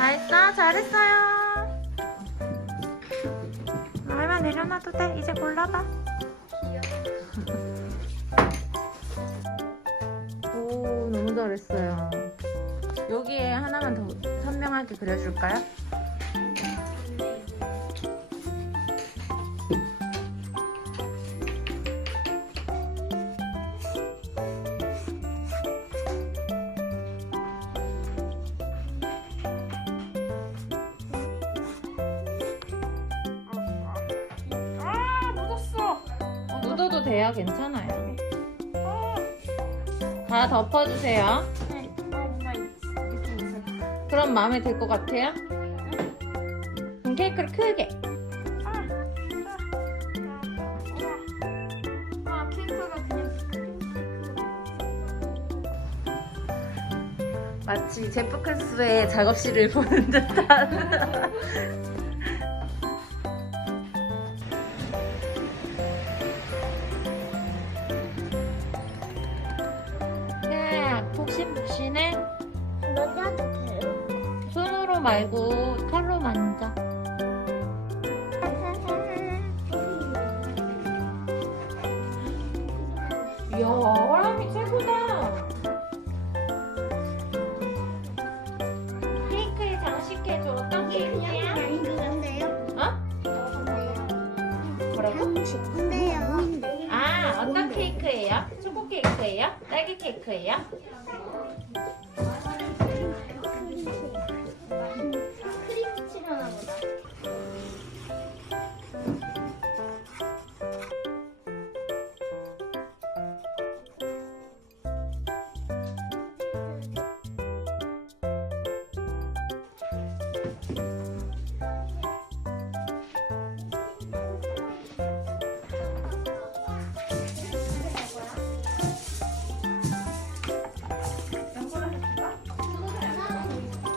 다 했어? 잘했어요. 얼마 내려놔도 돼. 이제 골라봐. 오, 너무 잘했어요. 여기에 하나만 더 선명하게 그려줄까요? 돼요. 괜찮아요. 다 덮어주세요. 이거 있어. 그럼 마음에 들 것 같아요? 그럼 케이크를 크게. 아, 아, 아, 마치 제프 크리스의 작업실을 보는 듯한. 손으로 말고 칼로 만져. 이야, 화람이 최고다. 케이크에 장식해줘. 어떤 케이크야? 어? 아, 어떤 케이크예요? 초코 케이크예요? 딸기 케이크예요?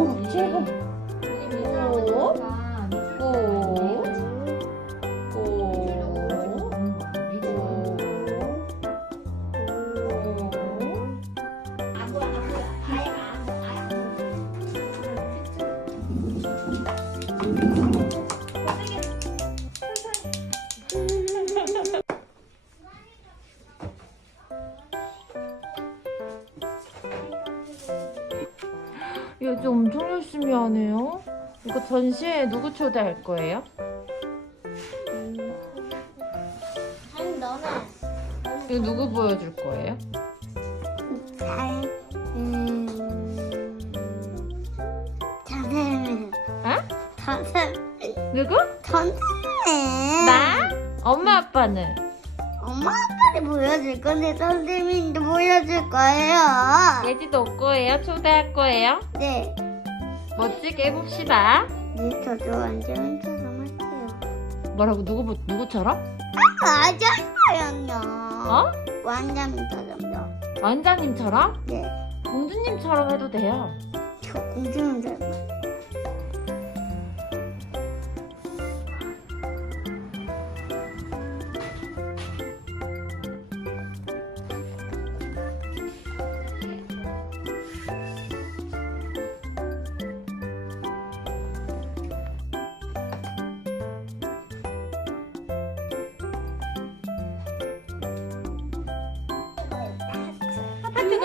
오, 최고. 오, 이거 전시회 누구 초대할 거예요? 아니 너는 이거 누구 보여줄 거예요? 잘 음. 선생님 어? 선생님 누구? 선생님 나? 엄마 아빠는? 엄마 아빠를 보여줄 건데 선생님도 보여줄 거예요 예지도 올 거예요? 초대할 거예요? 네 멋지게 해봅시다. 네, 저도 완전 처럼 할게요 뭐라고 누구 보- 누구처럼? 맞아요 어? 완전처럼요 원장님처럼? 네 공주님처럼 해도 돼요. 저 공주는 닮아요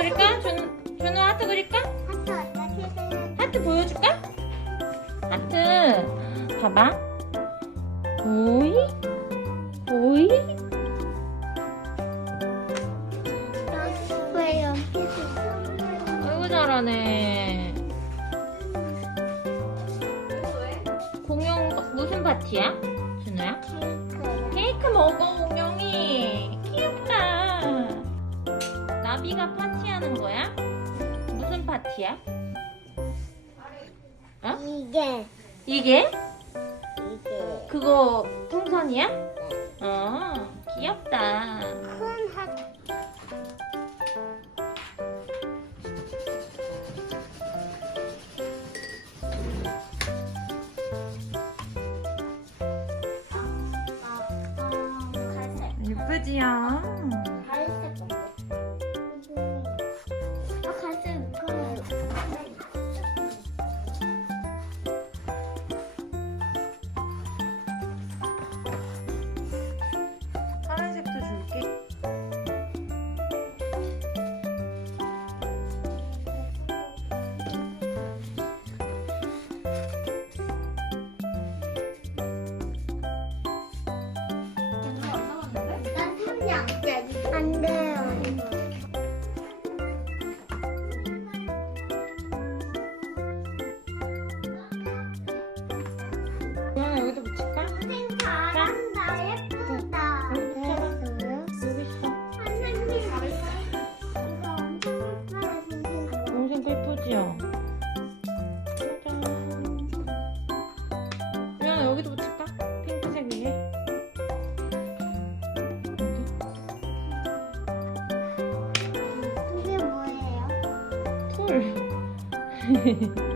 그릴까? 준 준우 하트 그릴까? 하트 어떻게 생겼 하트 보여줄까? 하트 봐봐 오이? 오이? 왜 여기 아이고 잘하네. 공룡 무슨 파티야? 준호야? 케이크 먹어 공룡이. 귀엽다. 나비가 파티 하는 거야? 무슨 파티야? 어? 이게 이게? 이게 그거 풍선이야? 어, 귀엽다. 큰 학. 갈색. 예쁘지요? 짜잔. 그러면 여기도 붙일까? 핑크색 위에. 이게 뭐예요? 털.